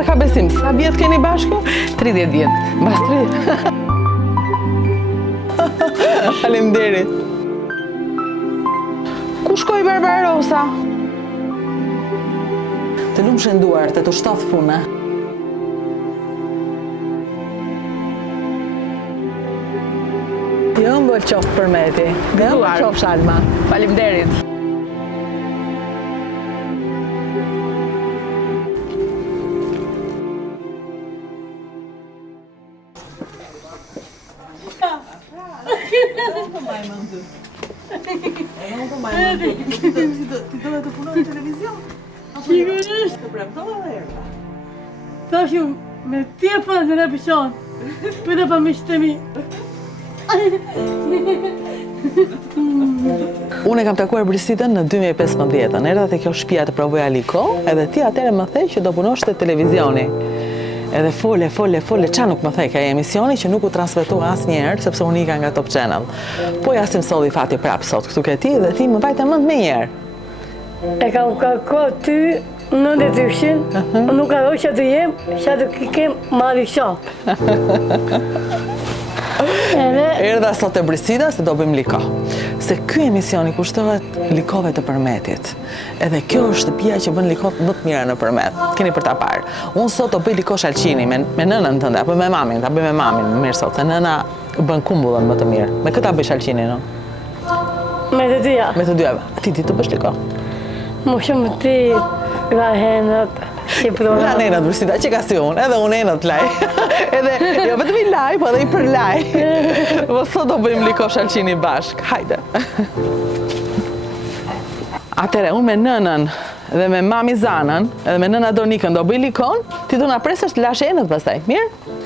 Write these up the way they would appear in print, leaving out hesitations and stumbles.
të ka besim. Sa vjet keni bashkë? 30 vjet. Mbas 30. Faleminderit. Ku shkoi Barbarosa? Të lumë shënduar, të shtaf puna. Jo më bëllë qoftë për me ti. Jo më bëllë qoftë Shalma. Faleminderit. Ti do të punoj në televizion? Sigurisht. Të premtova dhe erta. Tash ju me tjepa në repishon. Pyta pa mishtemi. Unë e kam takuar Brisitën në 2015, erdha te kjo shtëpia të provoja Liko, edhe ti atëre më the që do punosh te televizioni. Edhe fole, qa nuk më thej ka emisioni që nuk u transmetua asnjëherë sepse unë ika nga Top Channel. Po ja si më solli fati prap sot këtu ke ti dhe ti më vajte mend me njerë. E kam kërkuar ty në detyrëshin, nuk ka dojë që të jem, që të kem mari shatë. Erdha sot e Brisita se do bëjmë Liko. Se ky emisioni kushtohet Likove të Përmetit. Edhe kjo është shtëpia që bën Likot më të mira në Përmet. Keni për ta parë. Unë sot do bëj Liko Shalqini me nënën tënde apo me mamin, ta bëj me mamin mirë sot, se nëna bën kumbullën më të mirë. Me këtë ta bëj Shalqini, no? Me të dyja. Me të dyja. Ti të bësh Liko? Më shumë ti la henët, shqipërona. La nenët, Brisita, që ka si unë, edhe unë enët laj. Edhe, jo vetëm i laj, po edhe i për laj. Po sot do bëjmë Liko Shalqini bashk. Hajde. Atere, unë me nënën dhe me mami Zanën, edhe me nëna Donikën do bëj Likon, ti do na presësh të lash enët pastaj, mirë?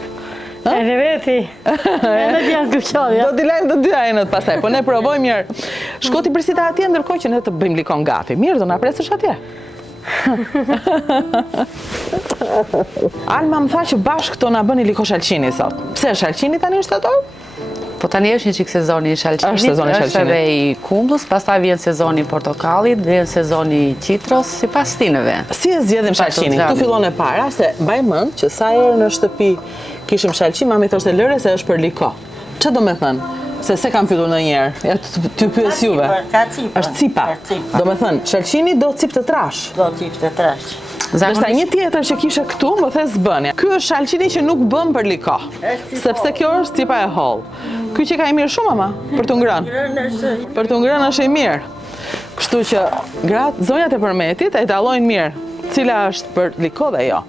E në veti, enët janë këshodja. Do t'i lajmë të dyja enët pastaj, po ne provojmë mirë. Shko ti Brisita atje, ndërkohë që ne të bëjmë Likon gati. Mirë, do na presësh atje. Alma më tha që bashkë këto na bëni Liko Shalqini sot. Pse Shalqini tani është ato? Po tani është një çik sezoni i Shalqinit, Është sezoni i është Shalqinit. edhe i kumbullës, pastaj vjen sezoni i portokallit, vjen sezoni i qitros, sipas stinëve. Si e zgjedhim Shalqinin? Këtu fillon e para se mbaj mend që sa herë në shtëpi kishim Shalqin, mami thoshte lëre se është për Liko. Çfarë do me thënë? Se kam fillur ndonjëherë. Ja ty pyes juve. Është cipa. Do me thënë, Shalqini do cip të trash. Do tip të trash. Dërsa një tjetër që kishe këtu, më the s'bënja. Ky është Shalqini që nuk bën për Liko. Sepse kjo është cipa e holl. Ky që ka i mirë shumë ama, për t'u ngrënë. Për t'u ngrënë është i mirë. Kështu që gratë, zonjat e Përmetit e dallojnë mirë cila është për Liko dhe jo.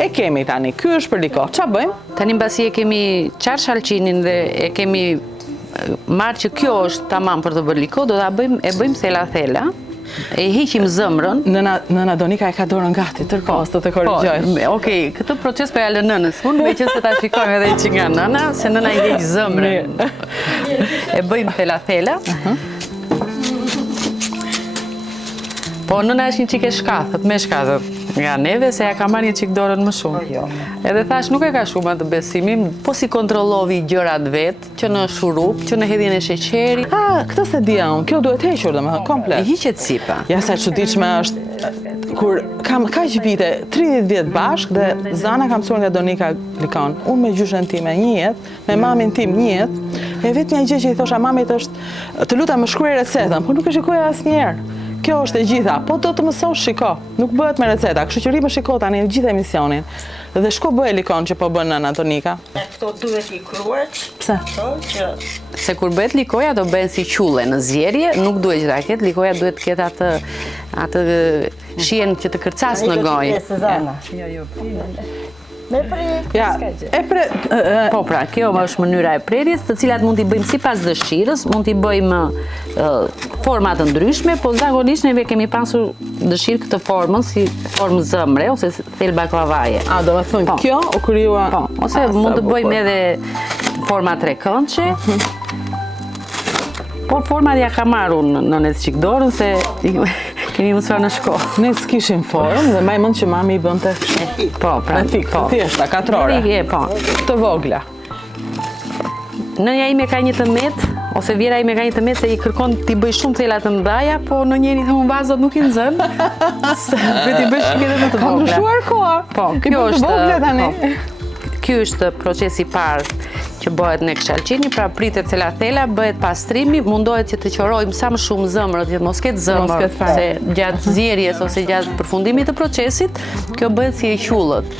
E kemi tani, ky është për Liko. Ç'a bëjmë? Tani mbasi e kemi qarë Shalqinin dhe e kemi marrë që kjo është tamam për të bërë Liko, do ta bëjmë thella, e hiqim zëmrën. Nëna Donika e ka dorën gati, tërkohës të korrigjoj. Okej, këtë proces po ja lë nënës. Unë me që se ta shikojmë edhe që nga nëna, se nëna i heq zëmrën. E bëjmë thella. Po nëna është një qik e shkathët, me shkathët nga neve, se ja ka marrë një qik dorën më shumë. Edhe thash nuk e ka shumë atë besimim, po si kontrollovi gjërat vetë, që në shurup, që në hedhjen e sheqerit. Këtë se dia unë, kjo duhet hequr domethënë komplet. E hiqet sipa. Ja sa çuditshme është kur kam kaq vite, 30 vjet bashk dhe Zana ka mësuar nga Donika Likon. Unë me gjyshen time një jetë, me mamin tim një jetë, e vetëm një gjë që i thosha mamit është të lutem më shkruaj recetën, po nuk e shikoja asnjëherë. Kjo është e gjitha, po do të mësosh shiko, nuk bëhet me receta, kështu që rri më shiko tani në gjithë emisionin. Dhe shko bëhe Likon që po bën nëna Donika. Këto duhet i kruhet. Pse? Se kur bëhet Likoja do bëhen si qulle në zjerje, nuk duhet që ta ketë, Likoja duhet të ketë atë shien që të kërcas në gojë. Me prit. Ja, Po pra, kjo është mënyra e prerjes, të cilat mund t'i bëjmë sipas dëshirës, mund t'i bëjmë forma të ndryshme, po zakonisht neve kemi pasur dëshirë këtë formën si formë zëmre ose thel baklavaje. do me thënë kjo u krijua. Po, ose mund të bëjmë edhe forma trekëndshë. Po format ja ka marrë në qik dorën se kemi mësuar në shkollë. Ne s'kishim formë dhe mbaj mend që mami i bënte Po, pra, po. Thjeshta, katrore. Po. Të vogla. Nënja ime ka një tëmet Ose vjera ime ka një tëmet se i kërkon t'i bëj shumë cela të ndaja, po në njëri të vazat nuk i nxën. Se t'i bëj shikete më të Ka vogla. ndryshuar koha. Po, Ti bën të vogla tani. Ky është procesi i parë që bëhet në këshalqini, pra pritet thela, bëhet pastrimi, mundohet që të qorojmë sa më shumë zëmrët, që mos ketë Mos zëmër, ketë fare. se gjatë zjerjes ose gjatë përfundimit të procesit, kjo bëhet si e qullët.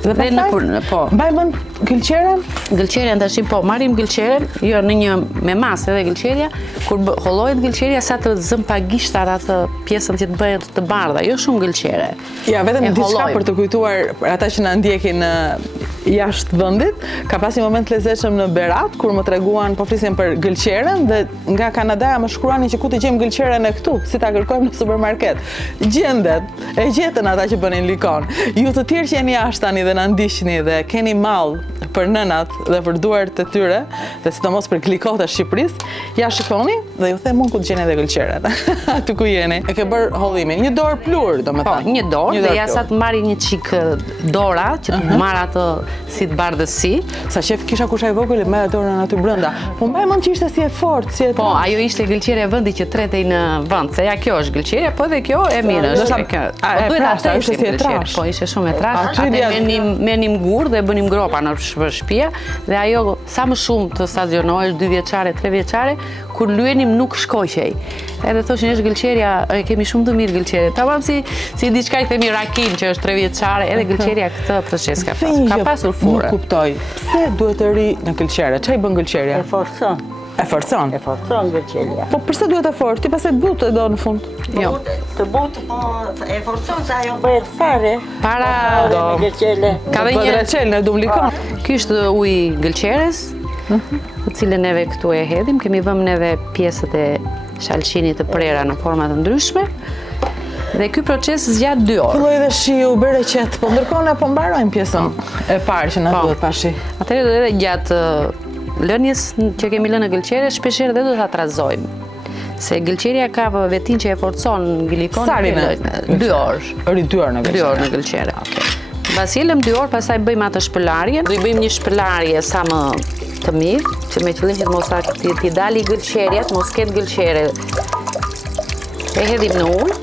Dhe pastaj, po, mbajmën gëlqeren? gëlqerja tash po marrim gëlqeren, jo në një me masë edhe gëlqerja, kur hollohet gëlqerja sa të zëm pa gishtat atë pjesën që të bëhet të bardha, jo shumë gëlqere. Ja, vetëm E diçka hollojmë. për të kujtuar për ata që na ndjekin jashtë vendit, ka pas një moment lezetshëm në Berat kur më treguan, po flisnin për gëlqeren dhe nga Kanadaja më shkruanin që ku të gjejmë gëlqeren e këtu, si ta kërkojmë në supermarket. Gjendet, e gjetën ata që bënin likon. Ju të tjerë që jeni jashtë tani dhe na ndiqni dhe keni mall për nënat dhe për duart e tyre, dhe sidomos për glikot e Shqipërisë, ja shikoni dhe ju them unë ku të gjeni edhe gëlqeren. Aty ku jeni. E ke bërë hollimin, një dorë plur, Po, domethënë. një dorë dhe ja sa të marri një çik dora që të marr atë si të bardhësi. Sa qef kisha kusha i vogël me dorën aty brenda. Po mbaj mend që ishte si e fortë, si e Po, ajo ishte gëlqerja e vendit që tretej në vend, se ja kjo është gëlqerja, po edhe kjo e mirë Do është. sa- Kjo. a, e Duhet trashta, atë ishte si e trash. Po, ishte shumë e trash. Aty Atë dia- merrnim gur dhe bënim gropa në shtëpia dhe ajo sa më shumë të stazionohesh 2 vjeçare, 3 vjeçare, kur lyenim nuk shkoqej. Edhe thoshin është gëlqerja, e kemi shumë të mirë gëlqerje. Tamam si diçka i themi rakin që është 3 vjeçare, edhe gëlqerja këtë proces ka pasur. Ka pasur Nuk furë. kuptoj. Pse duhet të ri në gëlqere? Çfarë i bën gëlqerja? E forcon. E forcon. E forcon gëlqelja. Po përse duhet e fortë? Ti pastaj të butë do në fund. Jo. Të butë, po e forcon se ajo bëhet fare. Para Fare me gëlqele. ka dhe Po një dreçel në dumlikon. Ky është uji gëlqeres, të cilën neve këtu e hedhim. Kemi vëmë neve pjesët e shalqinit të prera në forma të ndryshme. Dhe ky proces zgjat 2 orë. Filloi dhe shiu, bëre qet, po ndërkohë ne po mbarojmë pjesën e parë që na Po. duhet pashi. Atëherë do edhe gjatë lënjes që kemi lënë në gëlqere, shpeshherë dhe do ta trazojmë. Se gëlqeria ka vetin që e forcon glikon Sa rinë? 2 orë. Ri 2 orë në 2 orë në gëlqere. Mbas i lëm 2 orë, pastaj bëjmë atë shpëlarjen. Do i bëjmë një shpëlarje sa më të mirë, që me qëllim që mos t'i dali gëlqerja, mos ketë gëlqere. E hedhim në ujë.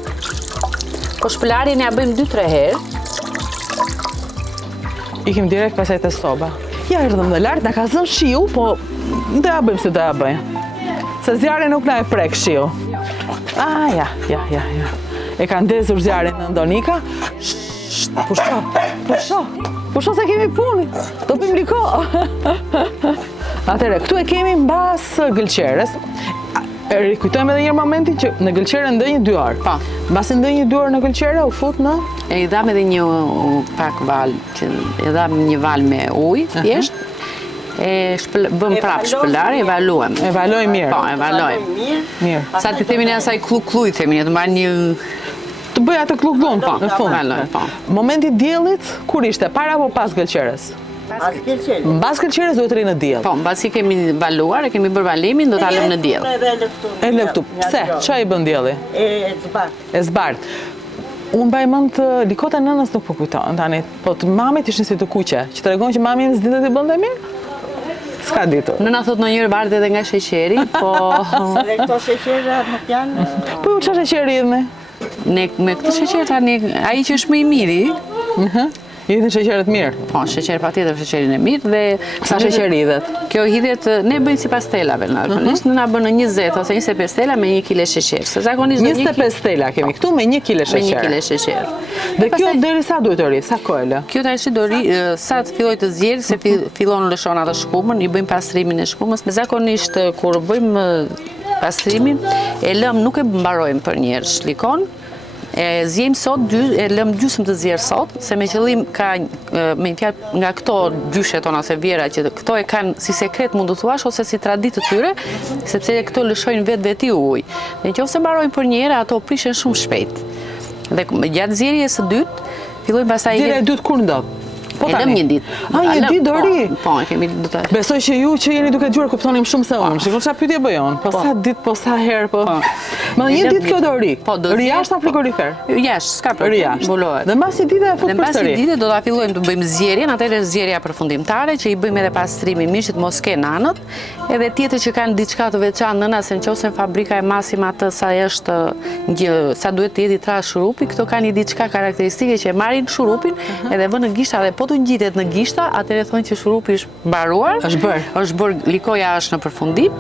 Po shpëlarjen ja bëjmë 2-3 herë. Ikim direkt pasaj te soba. Ja erdhëm dhe lart, na ka zënë shiu, po do ja bëjmë si do ja bëjmë. Se zjarri nuk na e prek shiu. Ah, ja. E ka ndezur zjarrin në Ndonika. Shht, pusho se kemi punë. Do bëjmë liko. Atëre, këtu e kemi mbas gëlqeres. Rikujtojmë edhe një momentin që në gëlqere ndënjë 2 orë. Po. Mbasi ndënjë 2 orë në gëlqere, u fut në E i dham edhe një pak val, që i dham një val me ujë, thjesht. Bëm prapë shpëlarje, evaluem. evaloj mirë. Po, evaluem. Mirë. Sa të themi ne asaj kluk-kluj, themi ne, të marrë një... Të bëj atë klukdon Po, në fund. evaluem, po. Momenti diellit kur ishte? Para apo pas gëlqeres? Pas gëlqele. Mbas gëlqeres duhet të rinë në diell. Po, mbasi kemi valuar, e kemi bërë valimin, do ta lëm në diell. E lë këtu. Pse? Ç'a i bën dielli? E zbat. E zbart. Unë mbaj mend të likota e nënës nuk po kujton tani, po të mamit ishin si të kuqe, që tregon që mami im s'dinte t'i bënte mirë. S'ka ditur. Nëna thot në njërë bartë edhe nga sheqeri, po Dhe këto sheqera nuk janë. Po ju ç'a sheqeri idhni? ne me këtë sheqer tani, ai që është më i miri, Idhin sheqerët mirë. po sheqer patjetër sheqerin e mirë dhe Sa sheqer idhet? kjo hidhet, ne bëjmë si pastelave normalisht, nëna bën në 20 ose 25 stela me 1 kg sheqer. Se zakonisht do 25 stela kemi këtu me 1 kg me 1 sheqer. kg sheqer. Dhe kjo deri sa duhet të ri? Sa kohë lë? Kjo tash do ri sa të filloj të zgjerë, se fillon lëshon atë shkumën, i bëjmë pastrimin e shkumës. Zakonisht kur bëjmë pastrimin, e lëm nuk e mbarojmë për një herë, shlikon. E zjem sot, e lëm gjysmë të zjerë sot, se me qëllim ka, me një fjalë nga këto gjyshe tona ose vjera, që këto e kanë si sekret mund të thuash, ose si traditë të tyre, sepse këto lëshojnë vetë ujë. Dhe nëse mbarojnë për një herë, ato prishen shumë shpejt. Dhe gjatë zjerjes së dytë, fillojmë pastaj Zjerja e dytë kur ndodh? Po E lëm tani. një ditë. A, një ditë do ri? Po, e kemi do të. Besoj që ju që jeni duke dëgjuar kuptonim shumë se unë. Shikon çfarë pyetje bëjon. Po sa ditë, po sa herë, po. Ma një ditë kjo do ri. Po, do ri jashtë në frigorifer. Jashtë, s'ka Ri problem. jashtë. Mbulohet. Dhe mbasi dite e fut Dhe mbasi përsëri. dite do ta fillojmë të bëjmë zgjerjen, atëherë zgjerja përfundimtare që i bëjmë edhe pastrimi mishit mos ke nanët, edhe tjetër që kanë diçka të veçantë nëna se nëse fabrika e masim atë sa është sa duhet të jetë i trash shurupi, këto kanë një diçka karakteristike që e marrin shurupin edhe vënë në gishta dhe po të ngjitet në gishta, atëherë thonë që shurupi është mbaruar, është bërë likoja është në përfundim,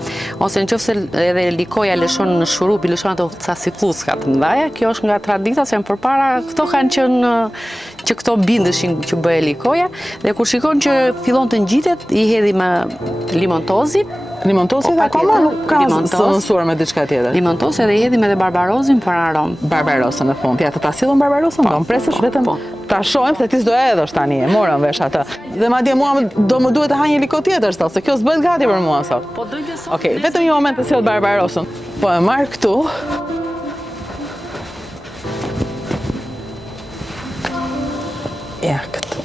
ose nëse edhe likoja lëshon në shurup, i lëshon ato ca si fuska të mëdha, kjo është nga tradita se më përpara këto kanë qenë që këto bindeshin që bëhe likoja dhe kur shikon që fillon të ngjitet, i hedhi me limontozin. Limontozit akoma nuk ka zëvendësuar me diçka tjetër. Limontoz edhe i hedhim edhe barbarozin për aromë. Barbarosën në fund. Ja, të ta sillon barbarosën, do më presësh vetëm ta shohim se ti s'do e edhosh tani, e morëm vesh atë. Dhe madje mua do më duhet të ha një liko tjetër sot, se kjo s'bëhet gati për mua sot. Po do gjë sot. Okej, vetëm një moment të sill barbarosën. Po e marr këtu. Ja, këtu.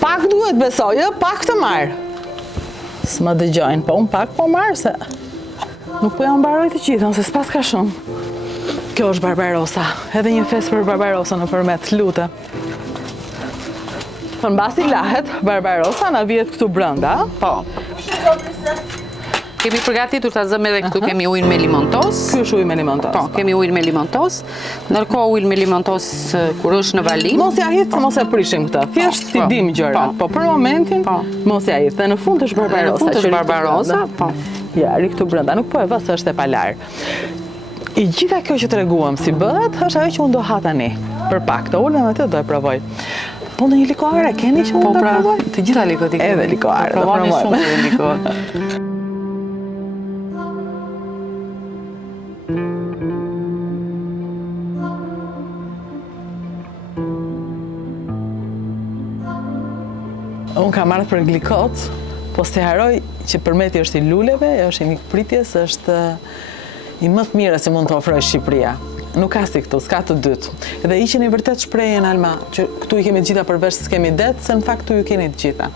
Pak duhet besoj, pak të marr. S'më dëgjojnë, po unë pak po marr se nuk po jam mbaroj të gjithën, se s'pas ka shumë. Kjo është barbarosa, edhe një fest për barbarosa në përmet, lutem. Për mbasi lahet, barbarosa na vjet këtu brenda. Po. Kemi përgatitur ta zëmë edhe këtu kemi ujin me limontoz. Ky është uji me limontoz. Po, kemi ujin me limontoz. Ndërkohë ujin me limontoz kur është në valim. Mos ja hidh, mos e prishim këtë. Thjesht ti dim gjërat. Po për momentin mos ja hidh. Dhe në fund është barbarosa. Në fund është barbarosa, po. Ja, ri këtu brenda, nuk po e vë se është e palar. I gjitha kjo që treguam si bëhet, është ajo që unë do ha tani. Për pak, të ulem atë do e provoj. Po në një likoare keni që unë do provoj? Të gjitha likot i kemi. Edhe likoare, do provoni provoj. shumë edhe likot. Unë kam marrë për glikot, po se haroj që përmeti është i luleve, është i mikpritjes, është i më të mira që mund të ofrojë Shqipëria. Nuk ka si këtu, s'ka të dytë. Edhe i qeni vërtet shprehjen Alma, që këtu i kemi të gjitha përveç s'kemi det, se në fakt këtu ju keni të gjitha.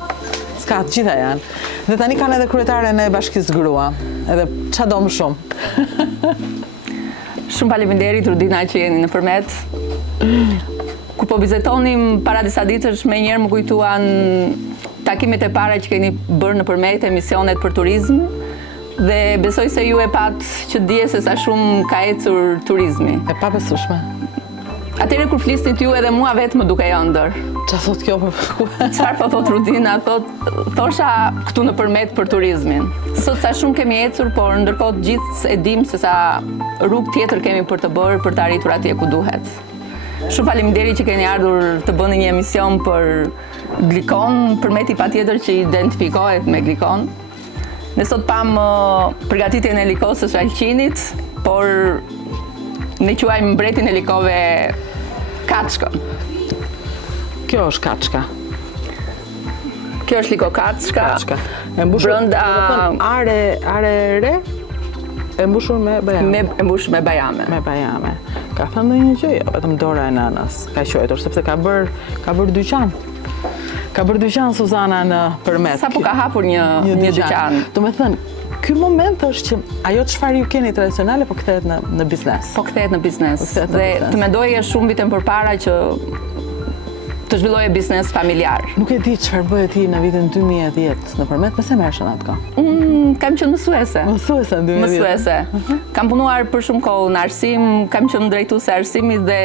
S'ka të gjitha janë. Dhe tani kanë edhe kryetaren e bashkisë grua, edhe qa do më shumë. Shumë faleminderit Rudina që jeni në përmet. Kur po vizitonim para disa ditësh, me njerë më kujtuan takimet e para që keni bërë në përmet emisionet për turizm dhe besoj se ju e pat që dje se sa shumë ka ecur turizmi. E pa besueshme. Atëherë kur flisnit ju edhe mua vetë më duke ëndër. Qa thot kjo për Çfarë po thot Rudina? Thosha këtu në përmet për turizmin. Sot sa shumë kemi ecur, por ndërkohë gjithë e dim se sa rrugë tjetër kemi për të bërë për të arritur atje ku duhet. Shumë faleminderit që keni ardhur të bëni një emision për glikon, përmeti patjetër që identifikohet me glikon. Ne sot pam përgatitjen e likosës Alqinit, por ne quajmë mbretin e likove kaçkën. Kjo është kaçka. Kjo është liko kaçka. E mbushur Brenda are re, e mbushur me bajame. e mbushur me bajame. Me bajame. Ka thënë ndonjë gjë, jo, vetëm dora e nanës. Ka quajtur sepse ka bër dyqan. Ka bër dyqan Suzana në përmet. Sa po ka hapur një dyqan. Do me thënë, ky moment është që ajo çfarë ju keni tradicionale po kthehet në biznes. Po kthehet në biznes. Dhe të mendoje shumë vite më përpara që të zhvilloje biznes familjar. Nuk e di çfarë bëhet ti në vitin 2010 në përmet, pse merrshën atë kohë? Unë kam qenë mësuese. Mësuese në 2010. Mësuese. Kam punuar për shumë kohë në arsim, kam qenë drejtuese e arsimit dhe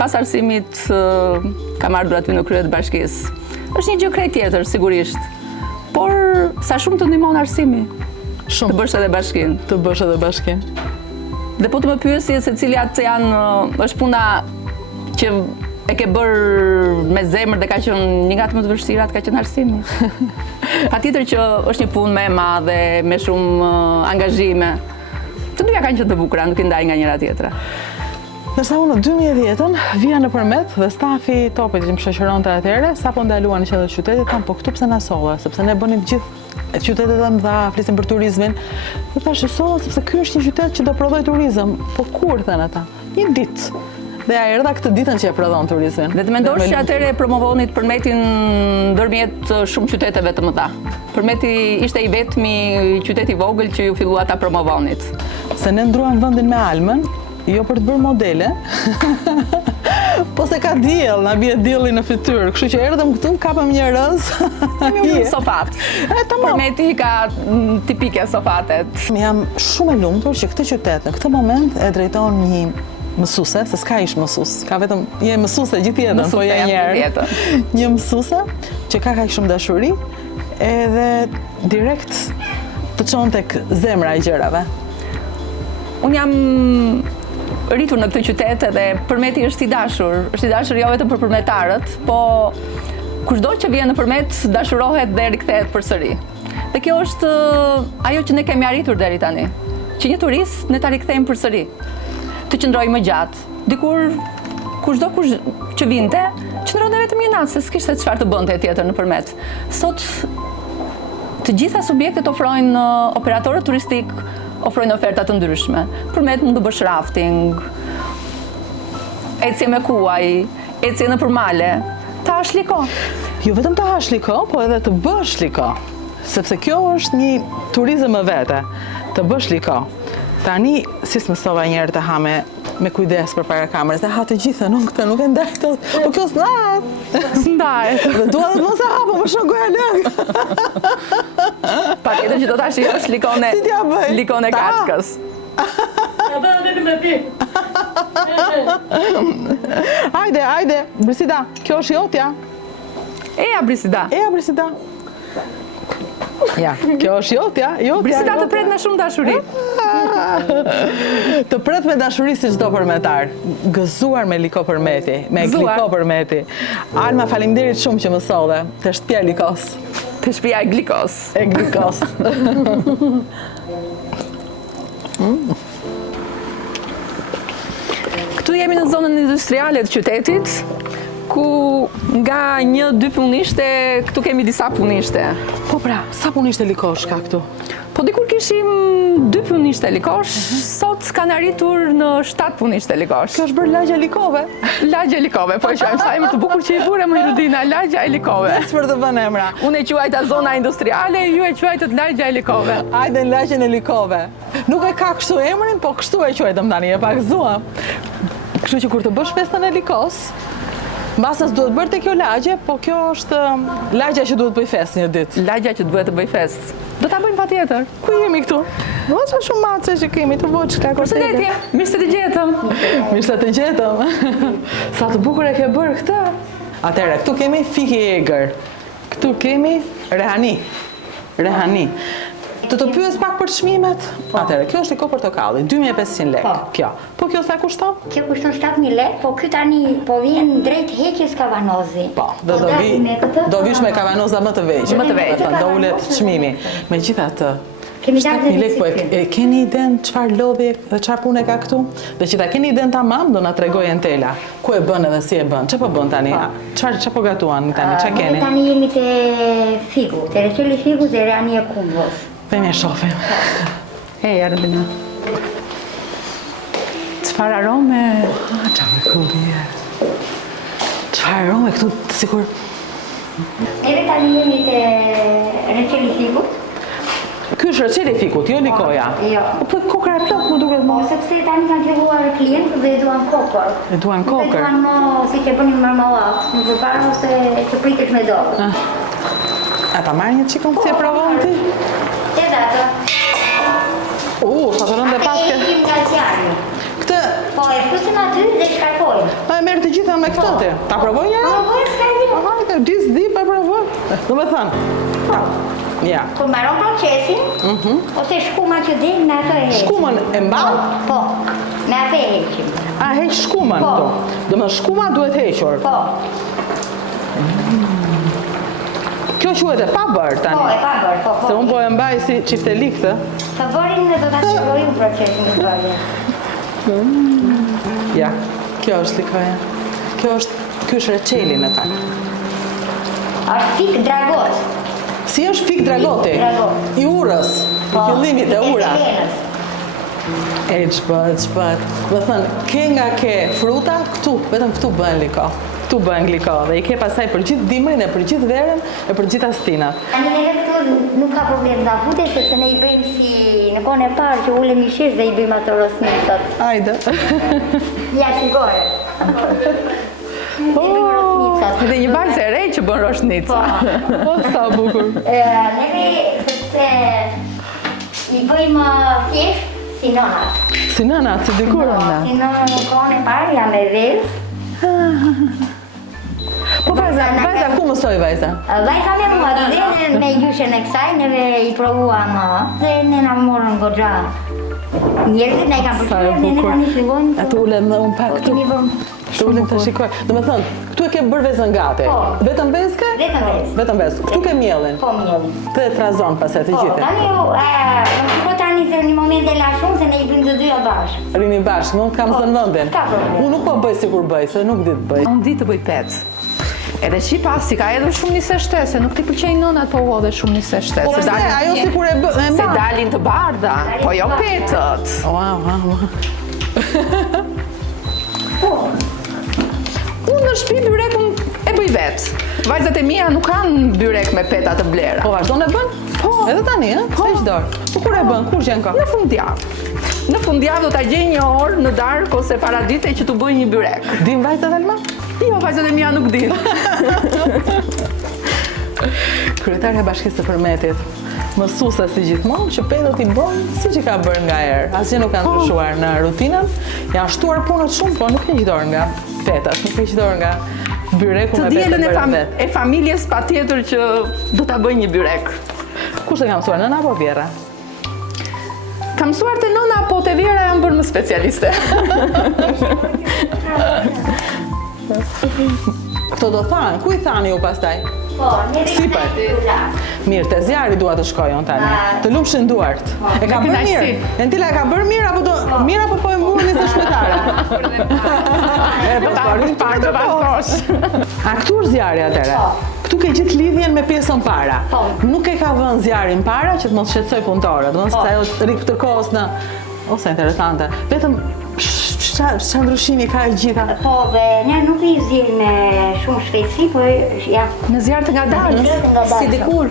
pas arsimit kam ardhur aty në krye të bashkisë. Është një gjë krejt tjetër, sigurisht. Por sa shumë të ndihmon arsimi. Shumë. Të bësh edhe bashkinë. Të bësh edhe bashkinë. Dhe po të më pyesje se cilat janë, është puna që e ke bërë me zemër dhe ka qenë një nga të më të vështirat, ka qenë arsimi. Patjetër që është një punë më e madhe, me shumë angazhime. Të dyja kanë qenë të bukura, nuk i ndaj nga njëra tjetra. Nërsa unë në 2010-ën vija në përmet dhe stafi topit që më shoqëronte atëherë, sapo ndaluan në qendër të qytetit, thamë, po këtu pse na solla, sepse ne bënim gjithë qytetet e mëdha, flisim për turizmin. Dhe thashë solla sepse ky është një qytet që do prodhoj turizëm. Po kur thënë ata? Një ditë. Dhe ja erdha këtë ditën që e prodhon turizmin. Dhe të mendosh që atëre promovonit përmetin ndërmjet shumë qyteteve të mëdha. Përmeti ishte i vetmi qytet i vogël që ju fillua ta promovonit. Se ne ndruam vendin me almën, jo për të bërë modele, po se ka diell, na bie dielli në fytyrë, kështu që erdhëm këtu, kapëm një rëz. Kemi sofat. Tamam. Përmeti ka tipike sofatet. Jam shumë e lumtur që këtë qytet në këtë moment e drejton një mësuese, se s'ka ish mësues, ka vetëm je mësuese gjithë jetën, po je njerë. Një mësuese që ka kaq shumë dashuri, edhe direkt të çon tek zemra e gjërave. Unë jam rritur në këtë qytet edhe Përmeti është i dashur jo vetëm për përmetarët, po kushdo që vjen në Përmet dashurohet dhe rikthehet përsëri. Dhe kjo është ajo që ne kemi arritur deri tani, që një turist ne ta rikthejmë përsëri, të qëndrojë më gjatë. Dikur kushdo që vinte, qëndronte vetëm një natë, se s'kishte çfarë të bënte tjetër në Përmet. Sot të gjitha subjektet ofrojnë, operatorët turistik ofrojnë oferta të ndryshme. Përmet mund të bësh rafting, ecje me kuaj, ecje në përmale, ta hash liko. Jo vetëm ta hash liko, po edhe të bësh liko. Sepse kjo është një turizëm e vete, të bësh liko. Tani, si s'mësova njerë të ha me kujdes për para kamerës, e ha të gjithë, nuk e ndaj të, po kjo s'ndahet. S'ndahet. Dhe dua dhe të mos e ha, po më shumë goja lëngë. Patjetër që do ta shijosh likone, Si t'ja bëj? likone Ta? kaçkës. Hajde, Brisida, kjo është jotja. Eja Brisida. Brisida. Ja, kjo është jotja. Brisida të pret me shumë dashuri. Të pret me dashuri si çdo përmetar. Gëzuar me liko Përmeti, me Gëzuar. gliko Përmeti. Alma, faleminderit shumë që më solle. Të shtëpia e Likos. Të shtëpia e Glikos. E Glikos. Këtu jemi në zonën industriale të qytetit, ku nga 1-2 punishte, këtu kemi disa punishte. Po pra, sa punishte Likosh ka këtu? Po dikur kishim 2 punishte likosh, sot kanë arritur në 7 punishte likosh. Kjo është bërë lagja e Likove. Lagja e likove, po e quajmë sa emër të bukur që i bure më Irudina, lagja e likove. Për të vënë emra. Unë e quajta zona industriale, ju e quajtët lagja e likove. Hajde në lagjën e Likove. Nuk e ka kështu emrin, po kështu e quajtëm tani, e pak zuam. Kështu që kur të bësh festën e Likos, mbasës duhet bërë te kjo lagje, po kjo është lagja që duhet bëj fest një ditë. Lagja që duhet të bëj fest. Do ta bëjmë patjetër. Ku jemi këtu? Mos shumë mace që kemi të voç ka kortege. Përshëndetje, mirë se të gjetëm. Mirë se të gjetëm. Sa të bukur e ke bërë këtë. Atëherë, këtu kemi fiki i egër. Këtu kemi rehani. Të pyes pak për çmimet? Atëherë, kjo është liko portokalli, 2500 lekë. Kjo. Po kjo sa kushton? Kjo kushton 7000 lekë, po ky tani po vjen drejt heqjes kavanozi. Po, do vish me kavanoza më të vegjël. Më të vegjël. Do ulet çmimi. Megjithatë, Kemi dalë 7000 lekë, po e keni iden çfarë lodhje dhe çfarë pune ka këtu? Dhe që ta keni iden tamam, do na tregoj Entela. Ku e bën edhe si e bën? Çfarë po bën tani? Çfarë po gatuan tani? Çfarë keni? Tani jemi te figu, te reçeli figu dhe rani e kumbës. Vemi e shohim. Hey, Ardina. Çfarë arome? Çfarë kubie. Çfarë arome këtu sikur Neve tani jemi te reçeli figut. ky është reçeli fikut, jo likoja. Jo. Po kokra e plot më duket Po më. sepse tani kanë filluar klientë dhe duan kokër. E duan Nuk e kokër. duan më si që bënin marmellat, në përpara ose që pritesh me dorë. A ta marrë një çikon si e provon ti? Te data. Sa të rëndë e E paske. ikim nga qjarë. Këtë, Po e flusim aty dhe shkarkojmë. e merr të gjitha me këtë ti. Ta provoj një? Po bëjë s'ka gjë. Hajde, disdi pa provoj. Do me thënë. Ja. Kur mbaron procesin, ose shkuma që del me ato e heqim. Shkumën e mball? Po, me ato e heqim. A heq shkumën Po. këtu? Do me shkuma duhet hequr. Po, Kjo quhet e pa bërë tani. po, e pa bërë, po, Se po. unë po e mbaj si çiftelik këtë. Të bërim dhe do ta shërojmë procesin të bërje. Ja, kjo është likoja. Ky është reçeli në fakt. Është fik dragot. Si është fik dragoti? Dragot. I urës, i fillimit e ura. Helenës. E ç'bët. Do thënë, ke nga ke fruta këtu, vetëm këtu bëhen liko. Këtu bëhen gliko dhe i ke pasaj për gjithë dimrin e për gjithë verën e për gjithë astinat. Tani neve këtu nuk ka problem da fute, sepse ne i bëjmë si në kohën e parë që ulemi shish dhe i bëjmë ato rosnicat. Ajde. Ja shigore. I bëjmë rosnicat. Dhe një vajzë e re që bën roshnica. O, sa bukur. Neve sepse i bëjmë thjesht si nonat. Si nënat, si dikurën na. Si në kohën e parë jam e vezë. Po vajza ku mësoj vajza? Vajza me mua dhe me gjyshen e kësaj, neve i provuam dhe ne na morën goxha. Njerëzit ne i kanë Sa e përshirë, ne bukur. tani shikojmë. Atë ulem dhe unë pak këtu. Kemi vëmë. Të ulem të shikoj. Do me thënë, këtu e ke bërë vezën gati. Po. Vetëm vezë ke? Vetëm vezë. Vetëm vezë. Këtu ke mielin. Po mjeli. Të e trazon pasaj të Po, gjithë. tani më shiko tani se një moment e la shumë se ne i bëjmë të dyja bashkë. Rini bashkë, nuk kam zënë vëndin. S'ka problem. Unë nuk po bëj si kur bëj, se nuk di të bëj. Unë di të bëj pec. Edhe Shqipa si ka edhe shumë një seshtese, nuk ti pëlqejnë nënat po edhe shumë një seshtese. Po pse, ajo si kur e bë, e Se marr. dalin të bardha, po jo petët. Wow. Unë në shtëpi byrekun e bëj vetë. Vajzat e mia nuk kanë byrek me peta të blera. Po vazhdon e bën? Po. Edhe tani, ë? Po. Veç dorë. Po kur e bën? Kur gjen ka? Në fundjavë. Në fundjavë do ta gjej një orë në darkë ose para dite që t'u bëj një byrek. Dim vajzat Alma? Jo, vajzat e mia nuk din. Kryetarja e Bashkisë së Përmetit, mësuese si gjithmonë që pedot i bën siç i ka bërë nga herë. Asgjë nuk ka ndryshuar në rutinën. Janë shtuar punët shumë, po nuk e dorë nga petat, nuk e dorë nga byreku Të me vetë dielën bërë vetë. e familjes patjetër që do ta bëj një byrek. Kush e ka mësuar, nëna apo vjera? Kam mësuar te nëna, po te vjera jam bërë më specialiste. Këto do thanë, ku i thani ju pastaj? Po, neve i Sipër. bëjmë. Mirë, te zjarri dua të shkoj unë tani. Të lumshin duart. E ka bërë kënaqësi. mirë. Entila e ka bërë mirë apo do mirë apo po e mburni se shpejtare? E po parë të vazhdosh. Aktur zjarri atëre. Këtu ke gjithë lidhjen me pjesën para. Po. Nuk e ka vënë zjarrin para që të mos shqetësoj punëtorët, domethënë se ajo rrik të kohës në ose interesante. Vetëm çfarë ndryshimi ka e gjitha? Po, dhe ne nuk i zgjidhim me shumë shpejtësi, po ja. Në zjarr të ngadalë, si dikur.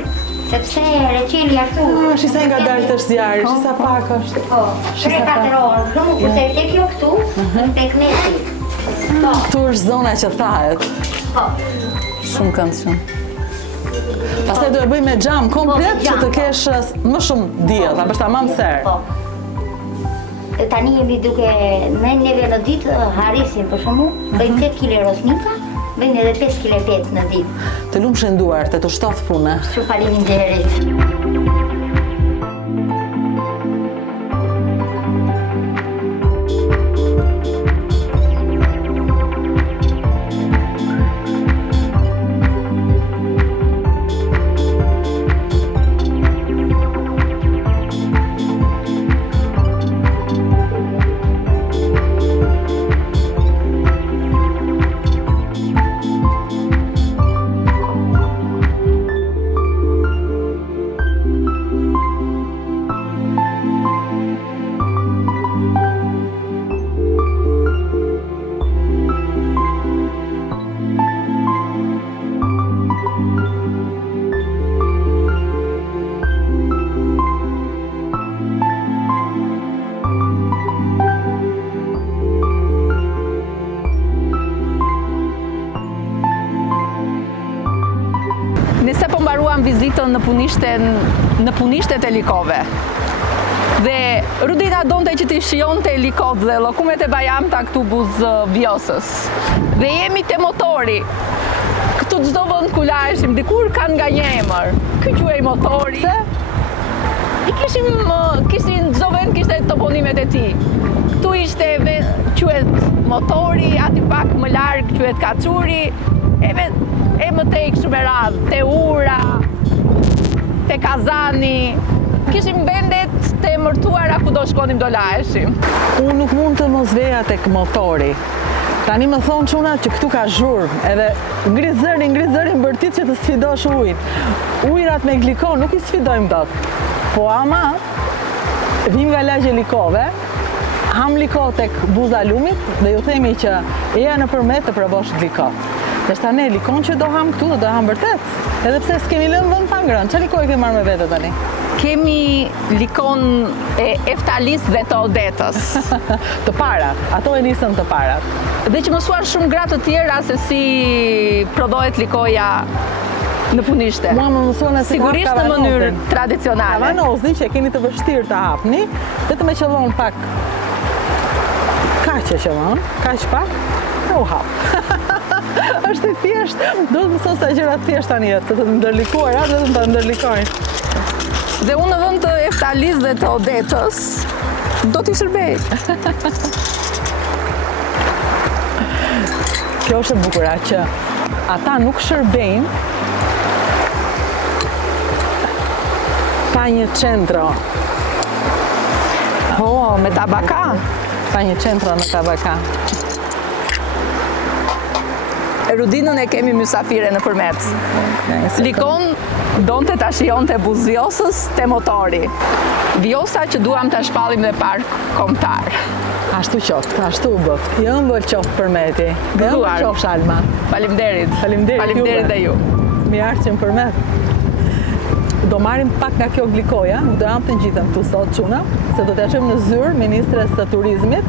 Sepse reqeli ashtu. Shisa nga dalë të zjarri, shisa pak është. Po, 3-4 orë, shumë kurse tek jo këtu, tek neti. Po, Këtu është zona që thahet. po. Shumë këndshëm. Pastaj do e bëj me xham komplet me që xham, të po. kesh më shumë diell, ta bësh tamam ser. Po. Tani jemi duke, neve në ditë harisim për shembull, bëjmë 8 kg rosnika, bëjmë edhe 5 kg petë në ditë. Të lumshin duart, të shtodh punë. Shumë faleminderit. Nise po mbaruam vizitën në punishtet e likove. Dhe Rudina donte që t'i shijonte likot dhe llokumet e Bajamta këtu buzë Vjosës. Dhe jemi te motori. Këtu çdo vend ku laheshim, dikur kanë nga një emër. Ky quhej motori. I kishin çdo vend kishte toponimet e tij. Këtu ishte quhet motori, aty pak më larg quhet Kaçuri, e më tej kështu me radhë, te Ura, te Kazani. Kishim vendet të emërtuara ku do shkonim do laheshim. Unë nuk mund të mos veja tek motori. Tani më thonë çuna që këtu ka zhurmë, edhe ngri zërin bërtit që të sfidosh ujin. Ujrat me glikon nuk i sfidojmë dot. Po ama, vim nga lagje Likove, ham liko tek buza lumit dhe ju themi që eja në përmet të provosh liko. Dërsa ne likon që do ham këtu, do ham vërtet. Edhe pse s'kemi lënë vend pa ngrënë. Çfarë likoj ke marrë me vete tani? Kemi likon e eftalis dhe të odetës. Të parat, ato e nisën të parat. Dhe që mësuar shumë gra të tjera se si prodhohet likoja në punishte. Mua më mësuan se sigurisht në mënyrë tradicionale. Kavanozin që e keni të vështirë të hapni, vetëm e qëllon pak. Kaq e qëllon, kaq pak, e u hap. Është i thjesht, do të mëson sa gjëra të thjeshta në jetë, të ndërlikuara, vetëm ta ndërlikojnë. Dhe unë në vend të eftalis dhe të odetës, do t'i shërbej. Kjo është e bukura që ata nuk shërbejnë pa një centro. Me tabaka. Pa një centro në tabaka. Rudinën e kemi mysafire në përmet. Likon donte ta shijonte buzjosës te motori. Vjosa që duam ta shpallim në park kombëtar. Ashtu qoftë, ashtu u bët. Jo ëmbël qoftë përmeti. Jo ëmbël qoftë Shalma. Faleminderit. Faleminderit dhe ju. Mirë ardhën përmet. Do marrim pak nga kjo glikoja, nuk do jam të gjithëm këtu sot çuna, se do t'ja çojmë në zyrë ministres të turizmit,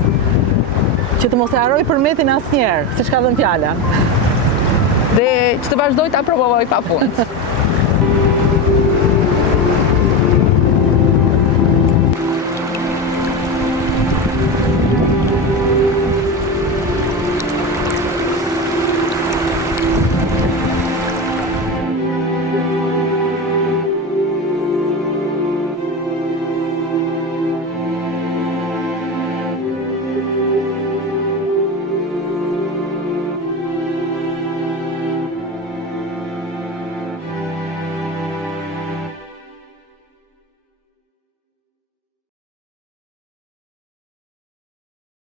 që të mos e haroj përmetin asnjëherë, siç ka dhënë fjala. Dhe që të vazhdoj ta provoj pafund.